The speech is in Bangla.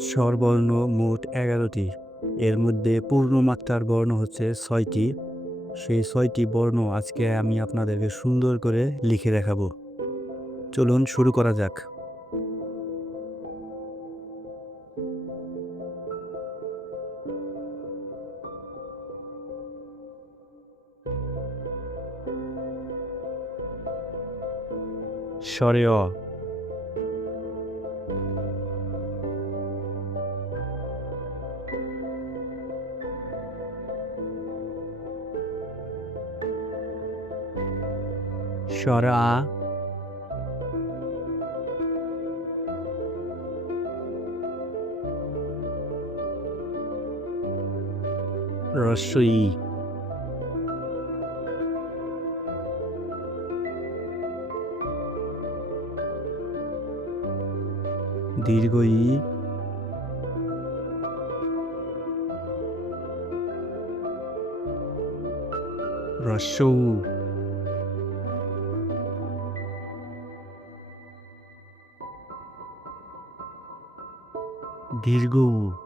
স্বরবর্ণ মোট 11টি। এর মধ্যে পূর্ণমাত্রার বর্ণ হচ্ছে 6টি। সেই 6টি বর্ণ আজকে আমি আপনাদেরকে সুন্দর করে লিখে দেখাবো। চলুন শুরু করা যাক। স্বরে অ, স্বরে আ, হ্রস্ব ই, দীর্ঘ ই, হ্রস্ব উ, দীর্ঘ উ।